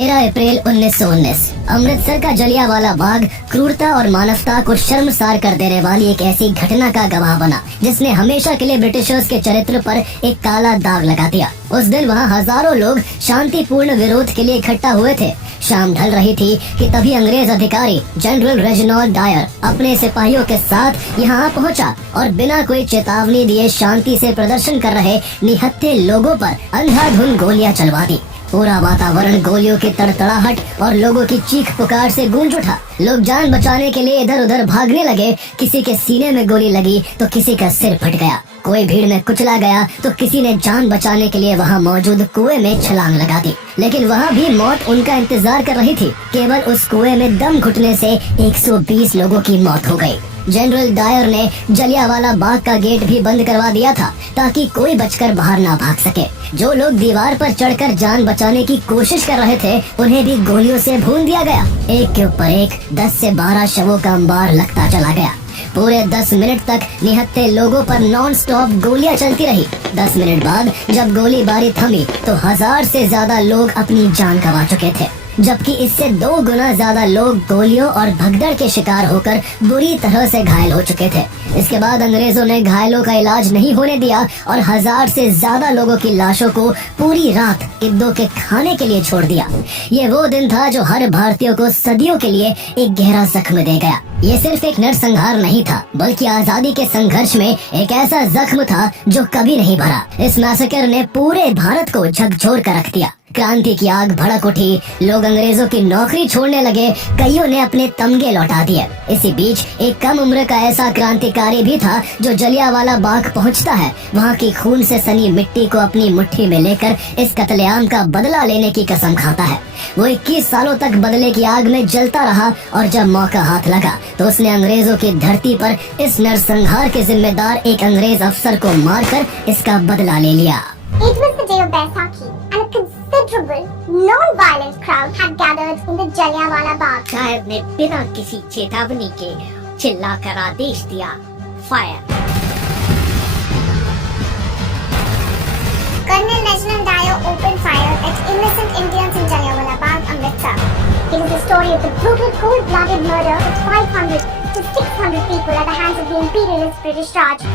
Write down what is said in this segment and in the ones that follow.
13 अप्रैल 1919 अमृतसर का जलियांवाला बाग क्रूरता और मानवता को शर्मसार कर देने वाली एक ऐसी घटना का गवाह बना जिसने हमेशा के लिए ब्रिटिशर्स के चरित्र पर एक काला दाग लगा दिया। उस दिन वहाँ हजारों लोग शांतिपूर्ण विरोध के लिए इकट्ठा हुए थे। शाम ढल रही थी कि तभी अंग्रेज अधिकारी जनरल रेजिनाल्ड डायर अपने सिपाहियों के साथ यहाँ पहुँचा और बिना कोई चेतावनी दिए शांति से प्रदर्शन कर रहे निहत्थे लोगों पर अंधाधुंध गोलियां चलवा दी। पूरा वातावरण गोलियों की तड़तड़ाहट और लोगों की चीख पुकार से गूंज उठा। लोग जान बचाने के लिए इधर उधर भागने लगे। किसी के सीने में गोली लगी तो किसी का सिर फट गया, कोई भीड़ में कुचला गया तो किसी ने जान बचाने के लिए वहाँ मौजूद कुएं में छलांग लगा दी। लेकिन वहाँ भी मौत उनका इंतजार कर रही थी। केवल उस कुएं में दम घुटने से 120 लोगों की मौत हो गई। जनरल डायर ने जलियांवाला बाग का गेट भी बंद करवा दिया था ताकि कोई बचकर बाहर ना भाग सके। जो लोग दीवार पर चढ़कर जान बचाने की कोशिश कर रहे थे उन्हें भी गोलियों से भून दिया गया। एक के ऊपर एक 10 से 12 शवों का अंबार लगता चला गया। पूरे 10 मिनट तक निहत्थे लोगों पर नॉन स्टॉप गोलियां चलती रही। 10 मिनट बाद जब गोलीबारी थमी तो 1000 से ज्यादा लोग अपनी जान गंवा चुके थे, जबकि इससे 2 गुना ज्यादा लोग गोलियों और भगदड़ के शिकार होकर बुरी तरह से घायल हो चुके थे। इसके बाद अंग्रेजों ने घायलों का इलाज नहीं होने दिया और 1000 से ज्यादा लोगों की लाशों को पूरी रात गिद्धों के खाने के लिए छोड़ दिया। ये वो दिन था जो हर भारतीय को सदियों के लिए एक गहरा जख्म दे गया। ये सिर्फ एक नरसंहार नहीं था, बल्कि आजादी के संघर्ष में एक ऐसा जख्म था जो कभी नहीं भरा। इस मैसेकर ने पूरे भारत को झकझोर कर रख दिया। क्रांति की आग भड़क उठी। लोग अंग्रेजों की नौकरी छोड़ने लगे। कईयों ने अपने तमगे लौटा दिए। इसी बीच एक कम उम्र का ऐसा क्रांतिकारी भी था जो जलियांवाला बाग पहुंचता है। वहां की खून से सनी मिट्टी को अपनी मुट्ठी में लेकर इस कत्लेआम का बदला लेने की कसम खाता है। वो 21 सालों तक बदले की आग में जलता रहा और जब मौका हाथ लगा तो उसने अंग्रेजों की धरती पर इस नरसंहार के जिम्मेदार एक अंग्रेज अफसर को मारकर इसका बदला ले लिया। It was the day of Baisakhi and a considerable non-violent crowd had gathered in the Jallianwala Bagh. शायर ने बिना किसी चेतावनी के चिल्लाकर आदेश दिया, fire. Colonel Reginald Dyer opened fire at innocent Indians in Jallianwala Bagh, Amritsar. It is the story of the brutal, cold-blooded murder of 500 to 600 people at the hands of the imperialist British Raj.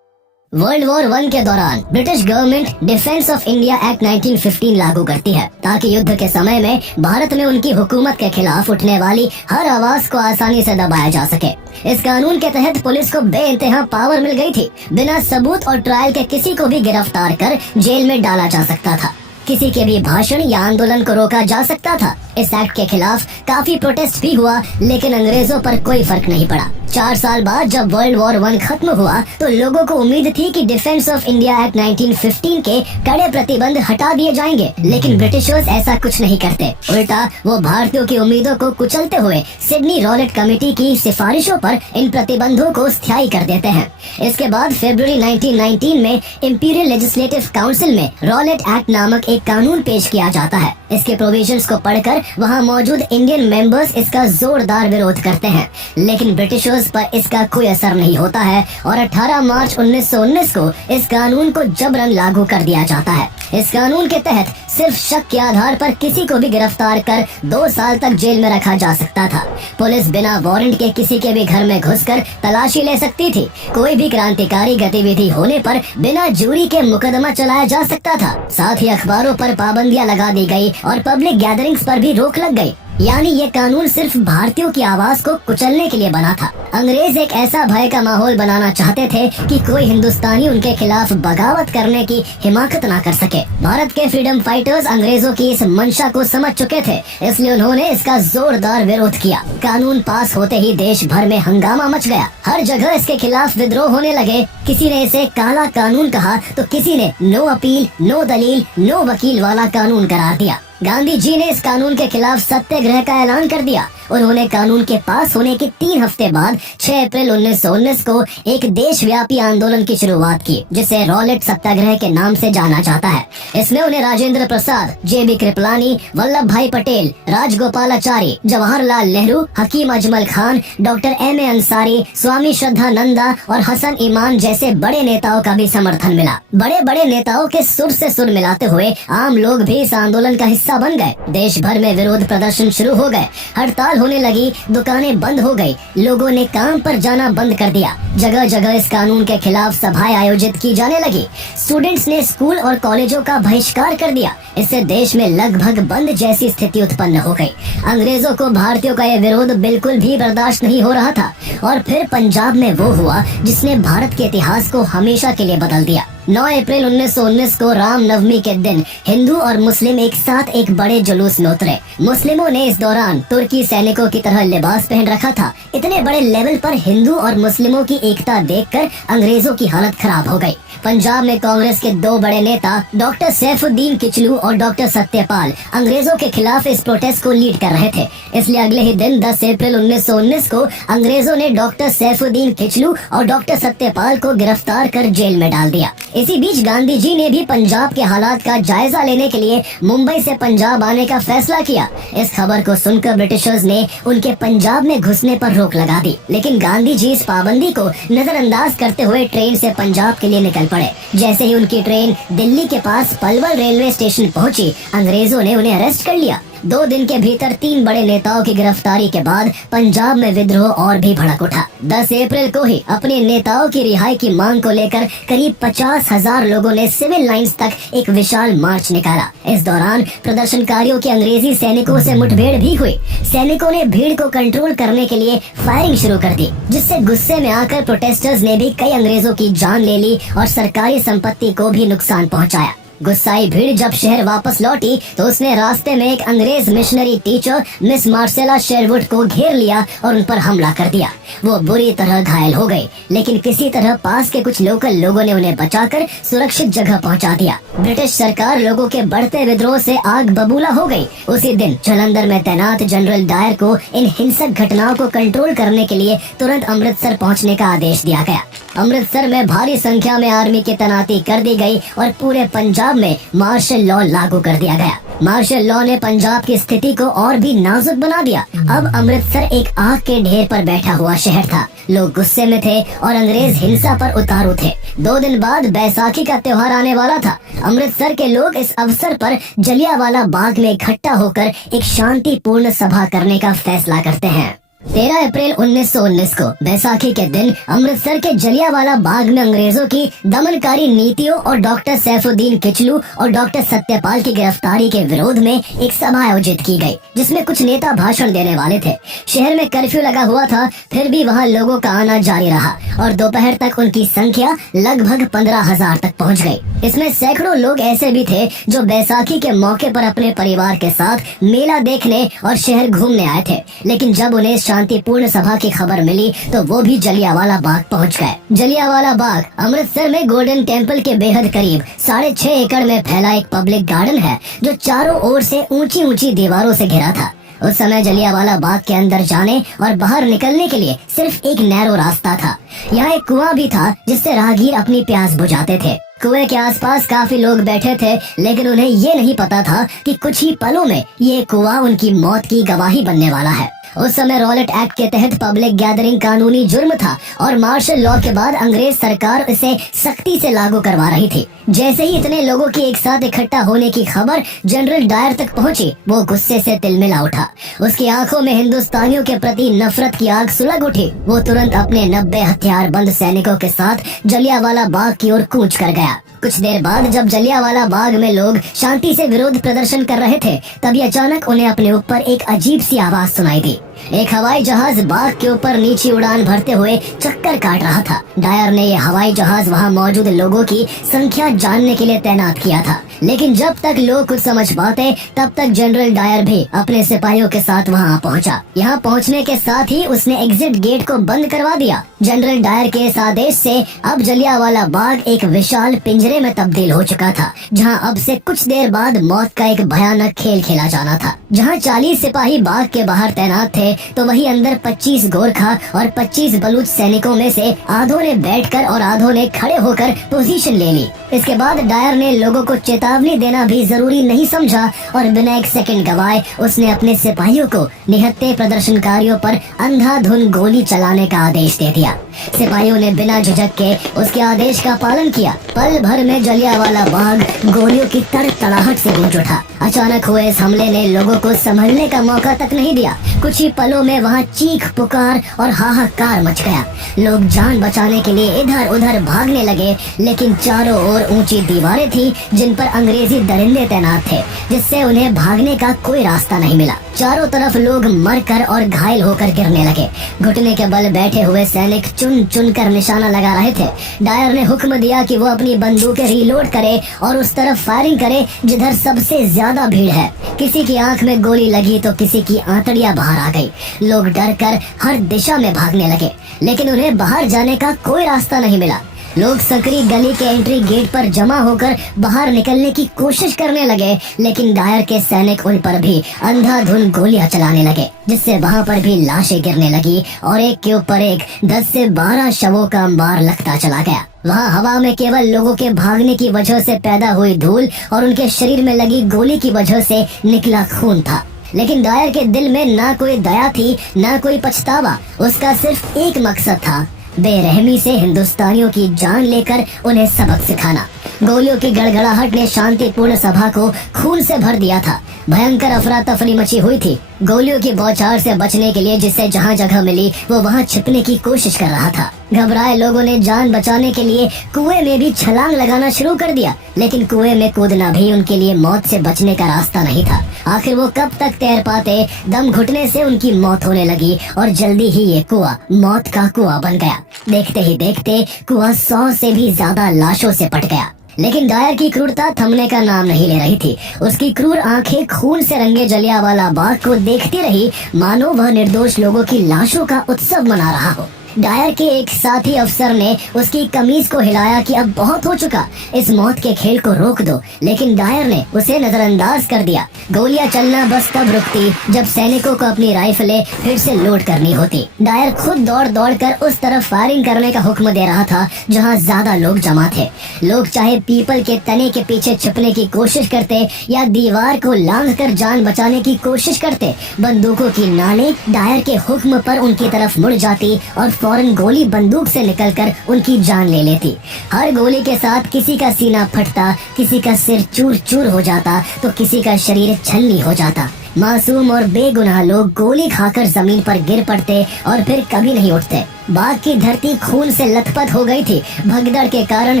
World war 1 के दौरान British government defence of India act 1915 लागू करती है ताकि युद्ध के समय में भारत में उनकी हुकूमत के खिलाफ उठने वाली हर आवाज को आसानी से दबाया जा सके। इस कानून के तहत पुलिस को बेइंतहा पावर मिल गई थी। बिना सबूत और ट्रायल के किसी को भी गिरफ्तार कर जेल में डाला जा सकता था। किसी के भी भाषण या आंदोलन को रोका जा सकता था। इस एक्ट के खिलाफ काफी प्रोटेस्ट भी हुआ, लेकिन अंग्रेजों पर कोई फर्क नहीं पड़ा। 4 साल बाद जब वर्ल्ड वॉर 1 खत्म हुआ तो लोगों को उम्मीद थी कि डिफेंस ऑफ इंडिया एक्ट 1915 के कड़े प्रतिबंध हटा दिए जाएंगे, लेकिन ब्रिटिशर्स ऐसा कुछ नहीं करते। उल्टा वो भारतीयों की उम्मीदों को कुचलते हुए सिडनी रॉलेट कमेटी की सिफारिशों पर इन प्रतिबंधों को स्थायी कर देते हैं। इसके बाद फरवरी 1919 में इंपीरियल लेजिस्लेटिव काउंसिल में रॉलेट एक्ट नामक एक कानून पेश किया जाता है। इसके प्रोविजंस को पढ़कर वहाँ मौजूद इंडियन मेंबर्स इसका जोरदार विरोध करते हैं, लेकिन ब्रिटिशर्स पर इसका कोई असर नहीं होता है और 18 मार्च 1919 को इस कानून को जबरन लागू कर दिया जाता है। इस कानून के तहत सिर्फ शक के आधार पर किसी को भी गिरफ्तार कर 2 साल तक जेल में रखा जा सकता था। पुलिस बिना वारंट के किसी के भी घर में घुसकर तलाशी ले सकती थी। कोई भी क्रांतिकारी गतिविधि होने पर बिना जूरी के मुकदमा चलाया जा सकता था। साथ ही अखबारों पर पाबंदियां लगा दी गई और पब्लिक गैदरिंग्स पर भी रोक लग गई। यानी ये कानून सिर्फ भारतीयों की आवाज को कुचलने के लिए बना था। अंग्रेज एक ऐसा भय का माहौल बनाना चाहते थे कि कोई हिंदुस्तानी उनके खिलाफ बगावत करने की हिमाकत ना कर सके। भारत के फ्रीडम फाइटर्स अंग्रेजों की इस मंशा को समझ चुके थे, इसलिए उन्होंने इसका जोरदार विरोध किया। कानून पास होते ही देश भर में हंगामा मच गया। हर जगह इसके खिलाफ विद्रोह होने लगे। किसी ने इसे काला कानून कहा तो किसी ने नो अपील, नो दलील, नो वकील वाला कानून करार दिया। गांधी जी ने इस कानून के खिलाफ सत्याग्रह का ऐलान कर दिया। उन्होंने कानून के पास होने के 3 हफ्ते बाद 6 अप्रैल 1919 को एक देशव्यापी आंदोलन की शुरुआत की, जिसे रॉलेट सत्याग्रह के नाम से जाना जाता है। इसमें उन्हें राजेंद्र प्रसाद, JB कृपलानी, वल्लभ भाई पटेल, राजगोपालाचारी, जवाहरलाल नेहरू, हकीम अजमल खान, डॉक्टर M.A. अंसारी, स्वामी श्रद्धानंदा और हसन इमाम जैसे बड़े नेताओं का भी समर्थन मिला। बड़े बड़े नेताओं के सुर से सुर मिलाते हुए आम लोग भी इस आंदोलन का हिस्सा बन गए। देश भर में विरोध प्रदर्शन शुरू हो गए, हड़ताल होने लगी, दुकानें बंद हो गई, लोगों ने काम पर जाना बंद कर दिया। जगह जगह इस कानून के खिलाफ सभाएं आयोजित की जाने लगी। स्टूडेंट्स ने स्कूल और कॉलेजों का बहिष्कार कर दिया। इससे देश में लगभग बंद जैसी स्थिति उत्पन्न हो गई। अंग्रेजों को भारतीयों का यह विरोध बिल्कुल भी बर्दाश्त नहीं हो रहा था और फिर पंजाब में वो हुआ जिसने भारत के इतिहास को हमेशा के लिए बदल दिया। 9 अप्रैल 1919 को रामनवमी के दिन हिंदू और मुस्लिम एक साथ एक बड़े जुलूस में उतरे। मुस्लिमों ने इस दौरान तुर्की सैनिकों की तरह लिबास पहन रखा था। इतने बड़े लेवल पर हिंदू और मुस्लिमों की एकता देखकर अंग्रेजों की हालत खराब हो गई। पंजाब में कांग्रेस के 2 बड़े नेता डॉक्टर सैफुद्दीन किचलू और डॉक्टर सत्यपाल अंग्रेजों के खिलाफ इस प्रोटेस्ट को लीड कर रहे थे। इसलिए अगले ही दिन 10 अप्रैल 1919 को अंग्रेजों ने डॉक्टर सैफुद्दीन किचलू और डॉक्टर सत्यपाल को गिरफ्तार कर जेल में डाल दिया। इसी बीच गांधी जी ने भी पंजाब के हालात का जायजा लेने के लिए मुंबई से पंजाब आने का फैसला किया। इस खबर को सुनकर ब्रिटिशर्स ने उनके पंजाब में घुसने पर रोक लगा दी, लेकिन गांधी जी इस पाबंदी को नजरअंदाज करते हुए ट्रेन से पंजाब के लिए निकल पड़े। जैसे ही उनकी ट्रेन दिल्ली के पास पलवल रेलवे स्टेशन पहुंची, अंग्रेजों ने उन्हें अरेस्ट कर लिया। 2 दिन के भीतर 3 बड़े नेताओं की गिरफ्तारी के बाद पंजाब में विद्रोह और भी भड़क उठा। 10 अप्रैल को ही अपने नेताओं की रिहाई की मांग को लेकर करीब 50,000 लोगों ने सिविल लाइंस तक एक विशाल मार्च निकाला। इस दौरान प्रदर्शनकारियों की अंग्रेजी सैनिकों से मुठभेड़ भी हुई। सैनिकों ने भीड़ को कंट्रोल करने के लिए फायरिंग शुरू कर दी, जिससे गुस्से में आकर प्रोटेस्टर्स ने भी कई अंग्रेजों की जान ले ली और सरकारी संपत्ति को भी नुकसान पहुंचाया। गुस्साई भीड़ जब शहर वापस लौटी तो उसने रास्ते में एक अंग्रेज missionary teacher miss Marcela Sherwood को घेर लिया और उन पर हमला कर दिया। वो बुरी तरह घायल हो गई, लेकिन किसी तरह पास के कुछ लोकल लोगों ने उन्हें बचाकर सुरक्षित जगह पहुंचा दिया। ब्रिटिश सरकार लोगों के बढ़ते विद्रोह से आग बबूला हो गई। उसी दिन जालंधर में तैनात जनरल डायर को इन हिंसक घटनाओं को कंट्रोल करने के लिए तुरंत अमृतसर पहुंचने का आदेश दिया गया। अमृतसर में भारी संख्या में आर्मी की तैनाती कर दी गई और पूरे पंजाब में मार्शल लॉ लागू कर दिया गया। मार्शल लॉ ने पंजाब की स्थिति को और भी नाजुक बना दिया। अब अमृतसर एक आग के ढेर पर बैठा हुआ शहर था। लोग गुस्से में थे और अंग्रेज हिंसा पर उतारू थे। 2 दिन बाद बैसाखी का त्योहार आने वाला था। अमृतसर के लोग इस अवसर पर जलियांवाला बाग में इकट्ठा होकर एक शांतिपूर्ण सभा करने का फैसला करते हैं। 13 अप्रैल 1919 को बैसाखी के दिन अमृतसर के जलियांवाला बाग में अंग्रेजों की दमनकारी नीतियों और डॉक्टर सैफुद्दीन किचलू और डॉक्टर सत्यपाल की गिरफ्तारी के विरोध में एक सभा आयोजित की गई, जिसमें कुछ नेता भाषण देने वाले थे। शहर में कर्फ्यू लगा हुआ था, फिर भी वहां लोगों का आना जारी रहा और दोपहर तक उनकी संख्या लगभग 15,000 तक पहुंच गई। इसमें सैकड़ों लोग ऐसे भी थे जो बैसाखी के मौके पर अपने परिवार के साथ मेला देखने और शहर घूमने आए थे, लेकिन जब उन्हें शांतिपूर्ण सभा की खबर मिली तो वो भी जलियांवाला बाग पहुंच गए। जलियांवाला बाग अमृतसर में गोल्डन टेम्पल के बेहद करीब 6.5 एकड़ में फैला एक पब्लिक गार्डन है, जो चारों ओर से ऊंची ऊंची दीवारों से घिरा था। उस समय जलियांवाला बाग के अंदर जाने और बाहर निकलने के लिए सिर्फ एक नैरो रास्ता था। यहाँ एक कुआं भी था जिससे राहगीर अपनी प्यास बुझाते थे। कुएं के आसपास काफी लोग बैठे थे, लेकिन उन्हें ये नहीं पता था कि कुछ ही पलों में ये कुआं उनकी मौत की गवाही बनने वाला है। उस समय रॉलेट एक्ट के तहत पब्लिक गैदरिंग कानूनी जुर्म था और मार्शल लॉ के बाद अंग्रेज सरकार इसे सख्ती से लागू करवा रही थी। जैसे ही इतने लोगों की एक साथ इकट्ठा होने की खबर जनरल डायर तक पहुंची, वो गुस्से से तिलमिला उठा। उसकी आंखों में हिंदुस्तानियों के प्रति नफरत की आग सुलग उठी। वो तुरंत अपने 90 हथियारबंद सैनिकों के साथ जलियांवाला बाग की ओर कूच कर गया। कुछ देर बाद जब जलियांवाला बाग में लोग शांति से विरोध प्रदर्शन कर रहे थे, तभी अचानक उन्हें अपने ऊपर एक अजीब सी आवाज सुनाई दी। एक हवाई जहाज बाघ के ऊपर नीची उड़ान भरते हुए चक्कर काट रहा था। डायर ने यह हवाई जहाज वहाँ मौजूद लोगों की संख्या जानने के लिए तैनात किया था, लेकिन जब तक लोग कुछ समझ पाते तब तक जनरल डायर भी अपने सिपाहियों के साथ वहाँ पहुँचा। यहाँ पहुँचने के साथ ही उसने एग्जिट गेट को बंद करवा दिया। जनरल डायर के इस आदेश से अब जलियांवाला बाग एक विशाल पिंजरे में तब्दील हो चुका था, जहाँ अब से कुछ देर बाद मौत का एक भयानक खेल खेला जाना था। जहाँ 40 सिपाही बाग के बाहर तैनात थे, तो वही अंदर 25 गोरखा और 25 बलूच सैनिकों में से आधों ने बैठकर और आधों ने खड़े होकर पोजीशन ले ली। इसके बाद डायर ने लोगों को चेतावनी देना भी जरूरी नहीं समझा और बिना एक सेकंड गवाए उसने अपने सिपाहियों को निहत्थे प्रदर्शनकारियों पर अंधाधुंध गोली चलाने का आदेश दे दिया। सिपाहियों ने बिना झिझक के उसके आदेश का पालन किया। पल भर में जलियांवाला बाग गोलियों की तड़तड़ाहट से गूंज उठा। अचानक हुए इस हमले ने लोगों को संभलने का मौका तक नहीं दिया। कुछ ही पलों में वहाँ चीख पुकार और हाहाकार मच गया। लोग जान बचाने के लिए इधर उधर भागने लगे, लेकिन चारों ओर ऊंची दीवारें थी जिन पर अंग्रेजी दरिंदे तैनात थे, जिससे उन्हें भागने का कोई रास्ता नहीं मिला। चारों तरफ लोग मरकर और घायल होकर गिरने लगे। घुटने के बल बैठे हुए सैनिक चुन चुन कर निशाना लगा रहे थे। डायर ने हुक्म दिया कि वो अपनी बंदूकें रीलोड करे और उस तरफ फायरिंग करे जिधर सबसे ज्यादा भीड़ है। किसी की आंख में गोली लगी तो किसी की आंतड़ियां बाहर आ गई। लोग डर कर हर दिशा में भागने लगे, लेकिन उन्हें बाहर जाने का कोई रास्ता नहीं मिला। लोग सकरी गली के एंट्री गेट पर जमा होकर बाहर निकलने की कोशिश करने लगे, लेकिन डायर के सैनिक उन पर भी अंधाधुंध गोलियां चलाने लगे, जिससे वहां पर भी लाशें गिरने लगी और एक के ऊपर एक 10 से 12 शवों का अंबार लगता चला गया। वहाँ हवा में केवल लोगों के भागने की वजह से पैदा हुई धूल और उनके शरीर में लगी गोली की वजह से निकला खून था। लेकिन डायर के दिल में ना कोई दया थी, ना कोई पछतावा। उसका सिर्फ एक मकसद था, बेरहमी से हिंदुस्तानियों की जान लेकर उन्हें सबक सिखाना। गोलियों की गड़गड़ाहट ने शांतिपूर्ण सभा को खून से भर दिया था। भयंकर अफरा तफरी मची हुई थी। गोलियों की बौछार से बचने के लिए जिसे जहाँ जगह मिली वो वहाँ छिपने की कोशिश कर रहा था। घबराए लोगों ने जान बचाने के लिए कुएं में भी छलांग लगाना शुरू कर दिया, लेकिन कुएं में कूदना भी उनके लिए मौत से बचने का रास्ता नहीं था। आखिर वो कब तक तैर पाते। दम घुटने से उनकी मौत होने लगी और जल्दी ही ये कुआं मौत का कुआं बन गया। देखते ही देखते कुआं 100 से भी ज्यादा लाशों से पट गया। लेकिन डायर की क्रूरता थमने का नाम नहीं ले रही थी। उसकी क्रूर आंखें खून से रंगे जलियांवाला बाग को देखती रही, मानो वह निर्दोष लोगों की लाशों का उत्सव मना रहा हो। डायर के एक साथी अफसर ने उसकी कमीज को हिलाया कि अब बहुत हो चुका, इस मौत के खेल को रोक दो, लेकिन डायर ने उसे नजरअंदाज कर दिया। गोलियां चलना बस तब रुकती जब सैनिकों को अपनी राइफलें फिर से लोड करनी होती। डायर खुद दौड़ दौड़ कर उस तरफ फायरिंग करने का हुक्म दे रहा था जहां ज्यादा लोग जमा थे। लोग चाहे पीपल के तने के पीछे छिपने की कोशिश करते या दीवार को लांघ कर जान बचाने की कोशिश करते, बंदूकों की नालें डायर के हुक्म पर उनकी तरफ मुड़ जाती और फौरन गोली बंदूक से निकलकर उनकी जान ले लेती। हर गोली के साथ किसी का सीना फटता, किसी का सिर चूर चूर हो जाता तो किसी का शरीर छलनी हो जाता। मासूम और बेगुनाह लोग गोली खाकर जमीन पर गिर पड़ते और फिर कभी नहीं उठते। बाग की धरती खून से लथपथ हो गई थी। भगदड़ के कारण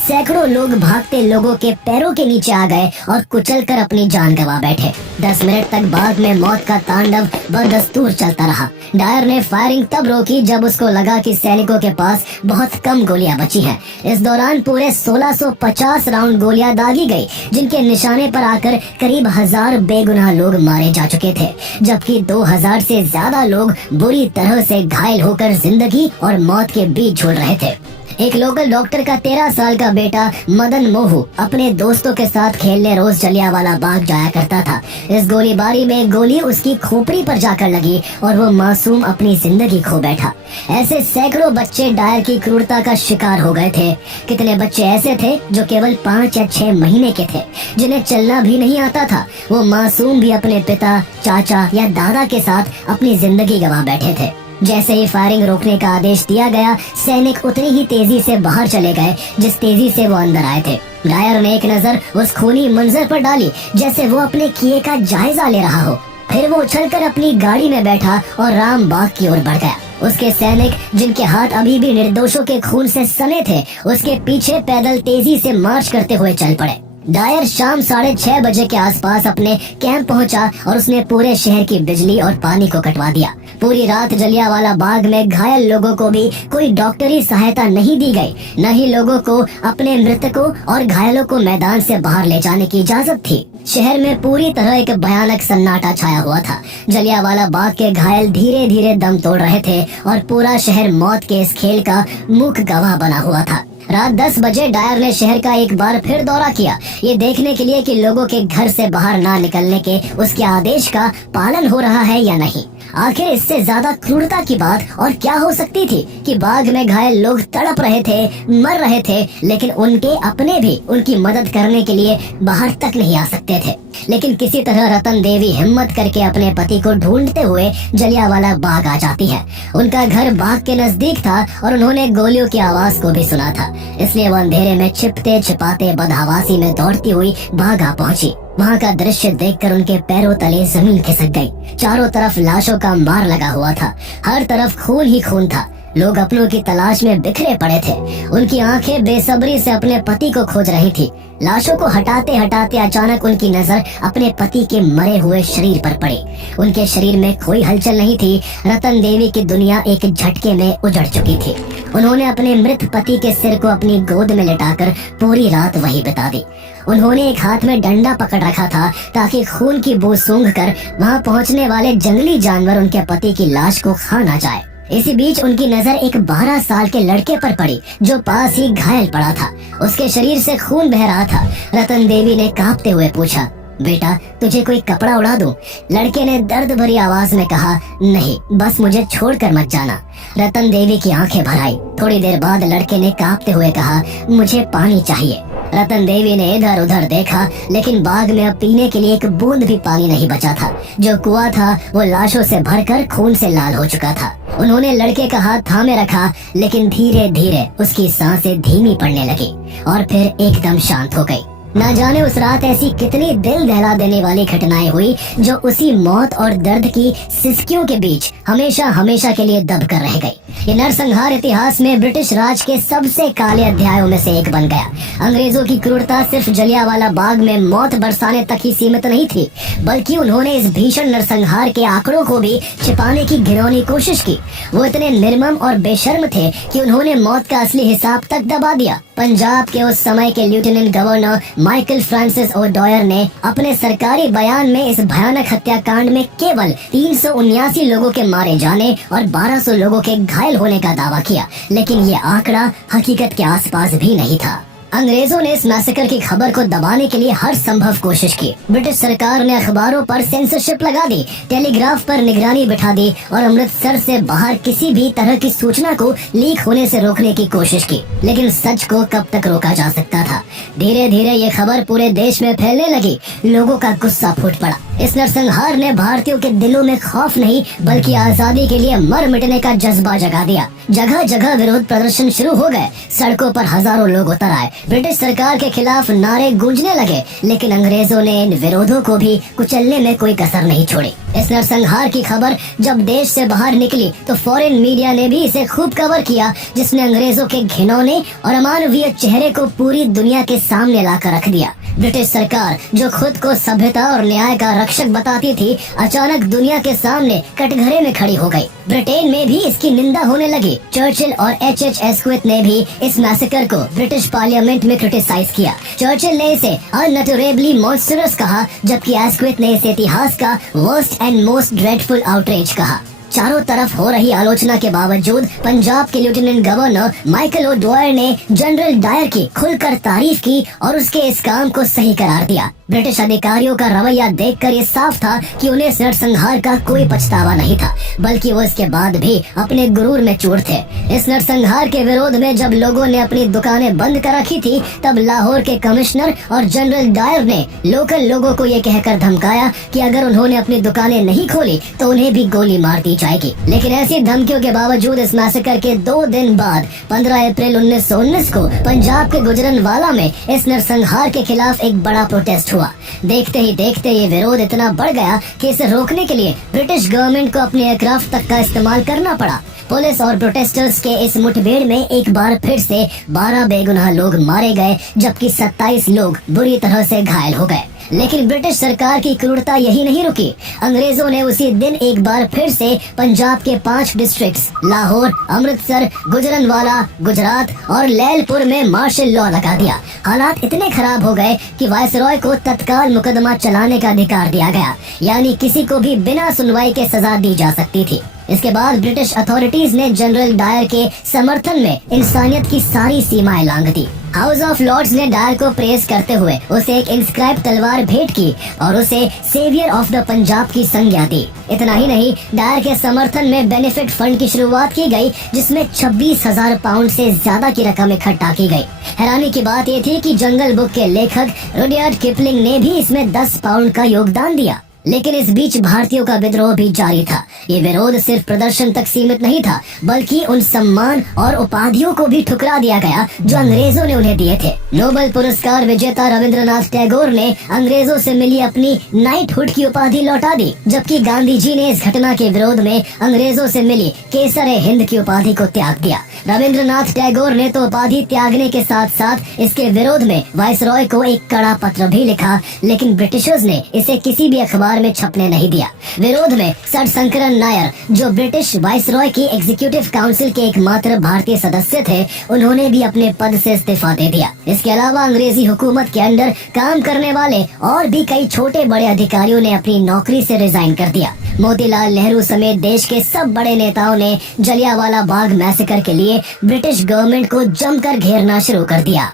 सैकड़ों लोग भागते लोगों के पैरों के नीचे आ गए और कुचलकर अपनी जान गंवा बैठे। 10 मिनट तक बाग में मौत का तांडव बदस्तूर चलता रहा। डायर ने फायरिंग तब रोकी जब उसको लगा कि सैनिकों के पास बहुत कम गोलियां बची हैं। इस दौरान पूरे 1650 राउंड गोलियां दागी गई, जिनके निशाने पर आकर करीब 1000 बेगुनाह लोग मारे जा चुके थे, जबकि 2000 से ज्यादा लोग बुरी तरह से घायल होकर जिंदगी और मौत के बीच झूल रहे थे। एक लोकल डॉक्टर का 13 साल का बेटा मदन मोहू अपने दोस्तों के साथ खेलने रोज जलियांवाला बाग जाया करता था। इस गोलीबारी में गोली उसकी खोपड़ी पर जाकर लगी और वो मासूम अपनी जिंदगी खो बैठा। ऐसे सैकड़ों बच्चे डायर की क्रूरता का शिकार हो गए थे। कितने बच्चे ऐसे थे जो केवल 5 या 6 महीने के थे, जिन्हें चलना भी नहीं आता था। वो मासूम भी अपने पिता, चाचा या दादा के साथ अपनी जिंदगी गंवा बैठे थे। जैसे ही फायरिंग रोकने का आदेश दिया गया, सैनिक उतनी ही तेजी से बाहर चले गए जिस तेजी से वो अंदर आए थे। डायर ने एक नजर उस खूनी मंजर पर डाली, जैसे वो अपने किए का जायजा ले रहा हो। फिर वो उछलकर अपनी गाड़ी में बैठा और राम बाग की ओर बढ़ गया। उसके सैनिक, जिनके हाथ अभी भी निर्दोषों के खून से सने थे, उसके पीछे पैदल तेजी से मार्च करते हुए चल पड़े। डायर शाम 6:30 बजे के आसपास अपने कैंप पहुंचा और उसने पूरे शहर की बिजली और पानी को कटवा दिया। पूरी रात जलियांवाला बाग में घायल लोगों को भी कोई डॉक्टरी सहायता नहीं दी गई, न ही लोगों को अपने मृतकों और घायलों को मैदान से बाहर ले जाने की इजाजत थी। शहर में पूरी तरह एक भयानक सन्नाटा छाया हुआ था। जलियांवाला बाग के घायल धीरे धीरे दम तोड़ रहे थे और पूरा शहर मौत के इस खेल का मूक गवाह बना हुआ था। रात 10 बजे डायर ने शहर का एक बार फिर दौरा किया, ये देखने के लिए कि लोगों के घर से बाहर ना निकलने के उसके आदेश का पालन हो रहा है या नहीं। आखिर इससे ज्यादा क्रूरता की बात और क्या हो सकती थी कि बाग में घायल लोग तड़प रहे थे, मर रहे थे, लेकिन उनके अपने भी उनकी मदद करने के लिए बाहर तक नहीं आ सकते थे। लेकिन किसी तरह रतन देवी हिम्मत करके अपने पति को ढूंढते हुए जलियांवाला बाग आ जाती है। उनका घर बाग के नजदीक था और उन्होंने गोलियों की आवाज को भी सुना था, इसलिए वो अंधेरे में छिपते छिपाते बदहवासी में दौड़ती हुई बाग आ पहुंची। वहाँ का दृश्य देखकर उनके पैरों तले जमीन खिसक गई। चारों तरफ लाशों का अंबार लगा हुआ था, हर तरफ खून ही खून था। लोग अपनों की तलाश में बिखरे पड़े थे। उनकी आंखें बेसब्री से अपने पति को खोज रही थी। लाशों को हटाते हटाते अचानक उनकी नजर अपने पति के मरे हुए शरीर पर पड़ी। उनके शरीर में कोई हलचल नहीं थी। रतन देवी की दुनिया एक झटके में उजड़ चुकी थी। उन्होंने अपने मृत पति के सिर को अपनी गोद में लिटाकर पूरी रात वही बिता दी। उन्होंने एक हाथ में डंडा पकड़ रखा था ताकि खून की बू सूंघकर वहाँ पहुँचने वाले जंगली जानवर उनके पति की लाश को खा ना जाए। इसी बीच उनकी नजर एक 12 साल के लड़के पर पड़ी जो पास ही घायल पड़ा था। उसके शरीर से खून बह रहा था। रतन देवी ने कांपते हुए पूछा, बेटा तुझे कोई कपड़ा उड़ा दूं? लड़के ने दर्द भरी आवाज में कहा, नहीं, बस मुझे छोड़कर मत जाना। रतन देवी की आंखें भर आई। थोड़ी देर बाद लड़के ने कांपते हुए कहा, मुझे पानी चाहिए। रतन देवी ने इधर उधर देखा, लेकिन बाग में अब पीने के लिए एक बूंद भी पानी नहीं बचा था। जो कुआं था वो लाशों से भरकर खून से लाल हो चुका था। उन्होंने लड़के का हाथ थामे रखा, लेकिन धीरे धीरे उसकी सांसें धीमी पड़ने लगी और फिर एकदम शांत हो गई। न जाने उस रात ऐसी कितनी दिल दहला देने वाली घटनाएं हुई जो उसी मौत और दर्द की सिसकियों के बीच हमेशा हमेशा के लिए दब कर रह गई। ये नरसंहार इतिहास में ब्रिटिश राज के सबसे काले अध्यायों में से एक बन गया। अंग्रेजों की क्रूरता सिर्फ जलियांवाला बाग में मौत बरसाने तक ही सीमित नहीं थी, बल्कि उन्होंने इस भीषण नरसंहार के आंकड़ों को भी छिपाने की घिनौनी कोशिश की। वो इतने निर्मम और बेशर्म थे कि उन्होंने मौत का असली हिसाब तक दबा दिया। पंजाब के उस समय के lieutenant governor Michael Francis O'Dwyer ने अपने सरकारी बयान में इस भयानक हत्याकांड में केवल 379 लोगों के मारे जाने और 1200 लोगों के घायल होने का दावा किया, लेकिन ये आंकड़ा हकीकत के आसपास भी नहीं था। अंग्रेजों ने इस मैसेकर की खबर को दबाने के लिए हर संभव कोशिश की। ब्रिटिश सरकार ने अखबारों पर सेंसरशिप लगा दी, टेलीग्राफ पर निगरानी बिठा दी और अमृतसर से बाहर किसी भी तरह की सूचना को लीक होने से रोकने की कोशिश की। लेकिन सच को कब तक रोका जा सकता था? धीरे धीरे ये खबर पूरे देश में फैलने लगी। लोगों का गुस्सा फूट पड़ा। इस नरसंहार ने भारतीयों के दिलों में खौफ नहीं बल्कि आजादी के लिए मर मिटने का जज्बा जगा दिया। जगह जगह विरोध प्रदर्शन शुरू हो गए। सड़कों पर हजारों लोग उतर आए। ब्रिटिश सरकार के खिलाफ नारे गूंजने लगे, लेकिन अंग्रेजों ने इन विरोधों को भी कुचलने में कोई कसर नहीं छोड़ी। इस नरसंहार की खबर जब देश से बाहर निकली तो फॉरेन मीडिया ने भी इसे खूब कवर किया, जिसने अंग्रेजों के घिनौने और अमानवीय चेहरे को पूरी दुनिया के सामने लाकर रख दिया। ब्रिटिश सरकार जो खुद को सभ्यता और न्याय का रक्षक बताती थी, अचानक दुनिया के सामने कटघरे में खड़ी हो गई। ब्रिटेन में भी इसकी निंदा होने लगी। चर्चिल और H.H. एस्क्विथ ने भी इस मैसेकर को ब्रिटिश पार्लियामेंट में क्रिटिसाइज किया। चर्चिल ने इसे अनटरेबली मॉन्स्टरस कहा, जबकि एस्क्विथ ने इसे इतिहास का worst and most dreadful outrage कहा। चारों तरफ हो रही आलोचना के बावजूद पंजाब के लेफ्टिनेंट गवर्नर माइकल ओडॉयर ने जनरल डायर की खुलकर तारीफ की और उसके इस काम को सही करार दिया। ब्रिटिश अधिकारियों का रवैया देखकर ये साफ था कि उन्हें इस नरसंहार का कोई पछतावा नहीं था, बल्कि वो इसके बाद भी अपने गुरूर में चूर थे। इस नरसंहार के विरोध में जब लोगों ने अपनी दुकानें बंद कर रखी थी, तब लाहौर के कमिश्नर और जनरल डायर ने लोकल लोगों को ये कहकर धमकाया कि अगर उन्होंने अपनी दुकानें नहीं खोली तो उन्हें भी गोली मार दी जाएगी। लेकिन ऐसी धमकियों के बावजूद इस मैसेकर के 2 दिन बाद 15 अप्रैल 1919 को पंजाब के गुजरनवाला में इस नरसंहार के खिलाफ एक बड़ा प्रोटेस्ट हुआ। देखते ही देखते ये विरोध इतना बढ़ गया कि इसे रोकने के लिए ब्रिटिश गवर्नमेंट को अपने एयरक्राफ्ट तक का इस्तेमाल करना पड़ा। पुलिस और प्रोटेस्टर्स के इस मुठभेड़ में एक बार फिर से 12 बेगुनाह लोग मारे गए, जबकि 27 लोग बुरी तरह से घायल हो गए। लेकिन ब्रिटिश सरकार की क्रूरता यही नहीं रुकी। अंग्रेजों ने उसी दिन एक बार फिर से पंजाब के 5 डिस्ट्रिक्ट्स लाहौर, अमृतसर, गुजरनवाला, गुजरात और लैलपुर में मार्शल लॉ लगा दिया। हालात इतने खराब हो गए कि वायसरॉय को तत्काल मुकदमा चलाने का अधिकार दिया गया, यानी किसी को भी बिना सुनवाई के सजा दी जा सकती थी। इसके बाद ब्रिटिश अथॉरिटीज ने जनरल डायर के समर्थन में इंसानियत की सारी सीमाएं लांघ दी। हाउस ऑफ लॉर्ड्स ने डायर को प्रेस करते हुए उसे एक इंस्क्राइब तलवार भेंट की और उसे सेवियर ऑफ द पंजाब की संज्ञा दी। इतना ही नहीं, डायर के समर्थन में बेनिफिट फंड की शुरुआत की गई, जिसमें 26,000 पाउंड से ज्यादा की रकम इकट्ठा की गई। हैरानी की बात ये थी कि जंगल बुक के लेखक रुडयार्ड किपलिंग ने भी इसमें 10 पाउंड का योगदान दिया। लेकिन इस बीच भारतीयों का विद्रोह भी जारी था। ये विरोध सिर्फ प्रदर्शन तक सीमित नहीं था, बल्कि उन सम्मान और उपाधियों को भी ठुकरा दिया गया जो अंग्रेजों ने उन्हें दिए थे। नोबेल पुरस्कार विजेता रविंद्रनाथ टैगोर ने अंग्रेजों से मिली अपनी नाइटहुड की उपाधि लौटा दी, जबकि गांधी जी ने इस घटना के विरोध में अंग्रेजों से मिली केसर-ए-हिंद की उपाधि को त्याग दिया। रविंद्रनाथ टैगोर ने तो उपाधि त्यागने के साथ साथ इसके विरोध में वायसरॉय को एक कड़ा पत्र भी लिखा, लेकिन ब्रिटिशर्स ने इसे किसी भी अखबार में छपने नहीं दिया। विरोध में सर शंकरन नायर, जो ब्रिटिश वायसरॉय की एग्जीक्यूटिव काउंसिल के एकमात्र भारतीय सदस्य थे, उन्होंने भी अपने पद से इस्तीफा दे दिया। इसके अलावा अंग्रेजी हुकूमत के अंडर काम करने वाले और भी कई छोटे बड़े अधिकारियों ने अपनी नौकरी से रिजाइन कर दिया। मोतीलाल नेहरू समेत देश के सब बड़े नेताओं ने जलियांवाला बाग मैसेकर के लिए ब्रिटिश गवर्नमेंट को जमकर घेरना शुरू कर दिया।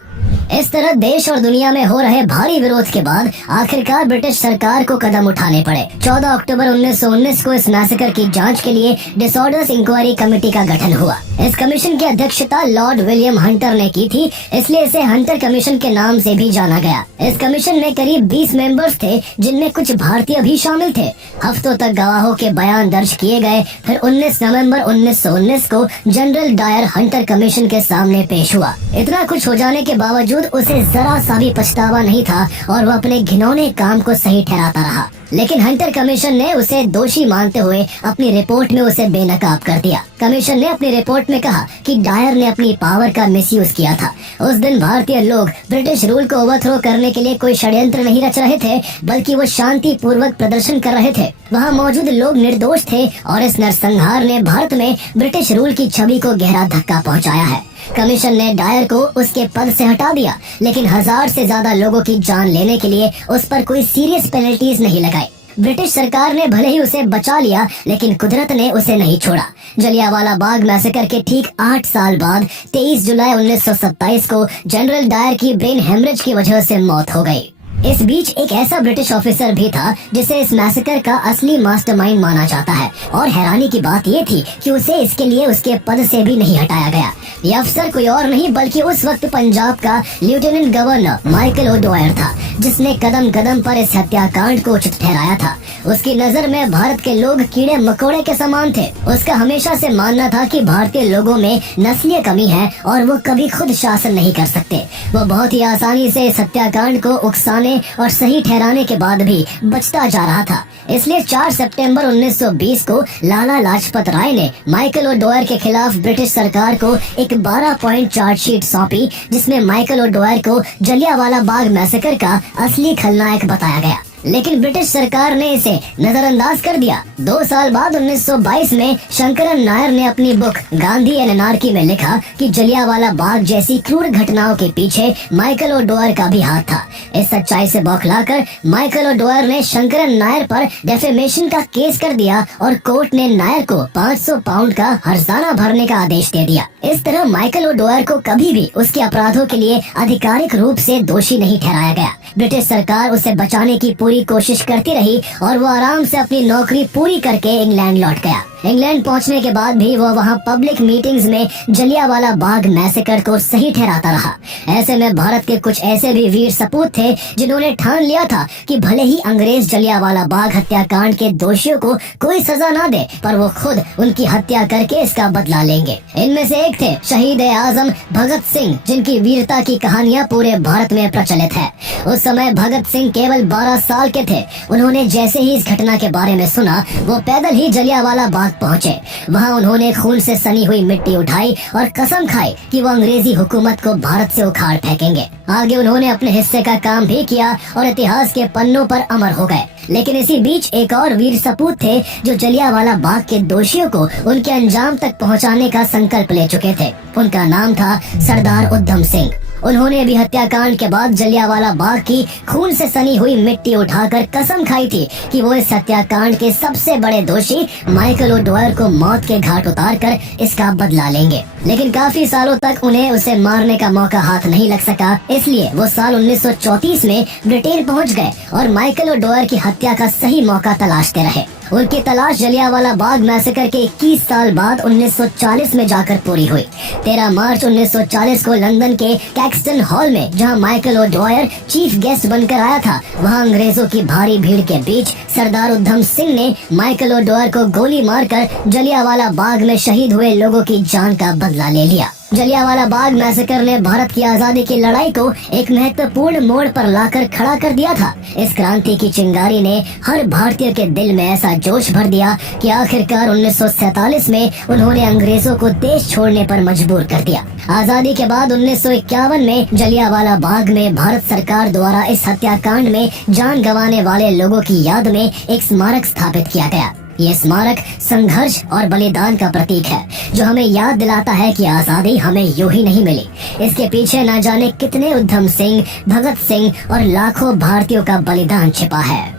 इस तरह देश और दुनिया में हो रहे भारी विरोध के बाद आखिरकार ब्रिटिश सरकार को कदम उठाने पड़े। 14 अक्टूबर 1919 को इस मैसेकर की जांच के लिए डिसऑर्डर्स इंक्वायरी कमेटी का गठन हुआ। इस कमीशन की अध्यक्षता लॉर्ड विलियम हंटर ने की थी, इसलिए इसे हंटर कमीशन के नाम से भी जाना गया। इस कमीशन में करीब 20 मेंबर्स थे, जिनमें कुछ भारतीय भी शामिल थे। हफ्तों तक गवाहों के बयान दर्ज किए गए। फिर 19 नवंबर 1919 को जनरल डायर हंटर कमीशन के सामने पेश हुआ। इतना कुछ हो जाने के बावजूद उसे जरा सा भी पछतावा नहीं था और वह अपने घिनौने काम को सही ठहराता रहा। लेकिन हंटर कमीशन ने उसे दोषी मानते हुए अपनी रिपोर्ट में उसे बेनकाब कर दिया। कमीशन ने अपनी रिपोर्ट में कहा कि डायर ने अपनी पावर का मिसयूज किया था। उस दिन भारतीय लोग ब्रिटिश रूल को ओवरथ्रो करने के लिए कोई षड्यंत्र नहीं रच रहे थे, बल्कि वो शांति पूर्वक प्रदर्शन कर रहे थे। वहाँ मौजूद लोग निर्दोष थे और इस नरसंहार ने भारत में ब्रिटिश रूल की छवि को गहरा धक्का पहुँचाया है। कमीशन ने डायर को उसके पद से हटा दिया, लेकिन 1000 से ज्यादा लोगों की जान लेने के लिए उस पर कोई सीरियस पेनल्टीज नहीं लगाई। ब्रिटिश सरकार ने भले ही उसे बचा लिया, लेकिन कुदरत ने उसे नहीं छोड़ा। जलियांवाला बाग मैसेकर के ठीक 8 साल बाद 23 जुलाई 1927 को जनरल डायर की ब्रेन हेमरेज की वजह से मौत हो गई। इस बीच एक ऐसा ब्रिटिश ऑफिसर भी था जिसे इस मैसेकर का असली मास्टरमाइंड माना जाता है, और हैरानी की बात ये थी कि उसे इसके लिए उसके पद से भी नहीं हटाया गया। ये अफसर कोई और नहीं बल्कि उस वक्त पंजाब का लेफ्टिनेंट गवर्नर माइकल ओडॉयर था, जिसने कदम कदम पर इस हत्याकांड को उचित ठहराया था। उसकी नजर में भारत के लोग कीड़े मकोड़े के समान थे। उसका हमेशा से मानना था कि भारतीय लोगों में नस्लीय कमी है और वो कभी खुद शासन नहीं कर सकते। वो बहुत ही आसानी से इस हत्याकांड को उकसाने और सही ठहराने के बाद भी बचता जा रहा था। इसलिए 4 सितंबर 1920 को लाला लाजपत राय ने माइकल ओडॉयर के खिलाफ ब्रिटिश सरकार को एक 12 पॉइंट चार्जशीट सौंपी, जिसमें माइकल ओडॉयर को जलियांवाला बाग मैसेकर का असली खलनायक बताया गया। लेकिन ब्रिटिश सरकार ने इसे नजरअंदाज कर दिया। 2 साल बाद 1922 में शंकरन नायर ने अपनी बुक गांधी एंड एनार्की में लिखा कि जलियांवाला बाग जैसी क्रूर घटनाओं के पीछे माइकल ओडॉयर का भी हाथ था। इस सच्चाई से बौखलाकर माइकल ओडॉयर ने शंकरन नायर पर डेफेमेशन का केस कर दिया और कोर्ट ने नायर को 500 पाउंड का हर्जाना भरने का आदेश दे दिया। इस तरह माइकल ओडॉयर को कभी भी उसके अपराधों के लिए आधिकारिक रूप से दोषी नहीं ठहराया गया। ब्रिटिश सरकार उसे बचाने की पूरी कोशिश करती रही और वो आराम से अपनी नौकरी पूरी करके इंग्लैंड लौट गया। इंग्लैंड पहुंचने के बाद भी वो वहां पब्लिक मीटिंग्स में जलियांवाला बाग मैसेकर को सही ठहराता रहा। ऐसे में भारत के कुछ ऐसे भी वीर सपूत थे जिन्होंने ठान लिया था कि भले ही अंग्रेज जलियांवाला बाग हत्याकांड के दोषियों को कोई सजा ना दे, पर वो खुद उनकी हत्या करके इसका बदला लेंगे। इनमें से एक थे शहीद ए आजम भगत सिंह, जिनकी वीरता की कहानियां पूरे भारत में प्रचलित है। उस समय भगत सिंह केवल 12 साल के थे। उन्होंने जैसे ही इस घटना के बारे में सुना, वो पैदल ही जलियांवाला बाग बाग पहुँचे। वहाँ उन्होंने खून से सनी हुई मिट्टी उठाई और कसम खाई कि वो अंग्रेजी हुकूमत को भारत से उखाड़ फेंकेंगे। आगे उन्होंने अपने हिस्से का काम भी किया और इतिहास के पन्नों पर अमर हो गए। लेकिन इसी बीच एक और वीर सपूत थे जो जलियांवाला बाग के दोषियों को उनके अंजाम तक पहुंचाने का संकल्प ले चुके थे। उनका नाम था सरदार उधम सिंह। उन्होंने भी हत्याकांड के बाद जलियांवाला बाग की खून से सनी हुई मिट्टी उठाकर कसम खाई थी कि वो इस हत्याकांड के सबसे बड़े दोषी माइकल ओडवायर को मौत के घाट उतारकर इसका बदला लेंगे। लेकिन काफी सालों तक उन्हें उसे मारने का मौका हाथ नहीं लग सका, इसलिए वो साल 1934 में ब्रिटेन पहुंच गए और माइकल ओडवायर की हत्या का सही मौका तलाशते रहे। उनकी तलाश जलियांवाला बाग मैसेकर के 21 साल बाद 1940 में जाकर पूरी हुई। 13 मार्च 1940 को लंदन के कैक्सटन हॉल में, जहां माइकल ओडवायर चीफ गेस्ट बनकर आया था, वहां अंग्रेजों की भारी भीड़ के बीच सरदार उधम सिंह ने माइकल ओडवायर को गोली मारकर जलियांवाला बाग में शहीद हुए लोगों की जान का बदला ले लिया। जलियांवाला बाग मैसेकर ने भारत की आजादी की लड़ाई को एक महत्वपूर्ण मोड़ पर लाकर खड़ा कर दिया था। इस क्रांति की चिंगारी ने हर भारतीय के दिल में ऐसा जोश भर दिया कि आखिरकार 1947 में उन्होंने अंग्रेजों को देश छोड़ने पर मजबूर कर दिया। आजादी के बाद 1951 में जलियांवाला बाग में भारत सरकार द्वारा इस हत्याकांड में जान गंवाने वाले लोगों की याद में एक स्मारक स्थापित किया गया। ये स्मारक संघर्ष और बलिदान का प्रतीक है, जो हमें याद दिलाता है कि आजादी हमें यूं ही नहीं मिली। इसके पीछे न जाने कितने उधम सिंह, भगत सिंह और लाखों भारतीयों का बलिदान छिपा है।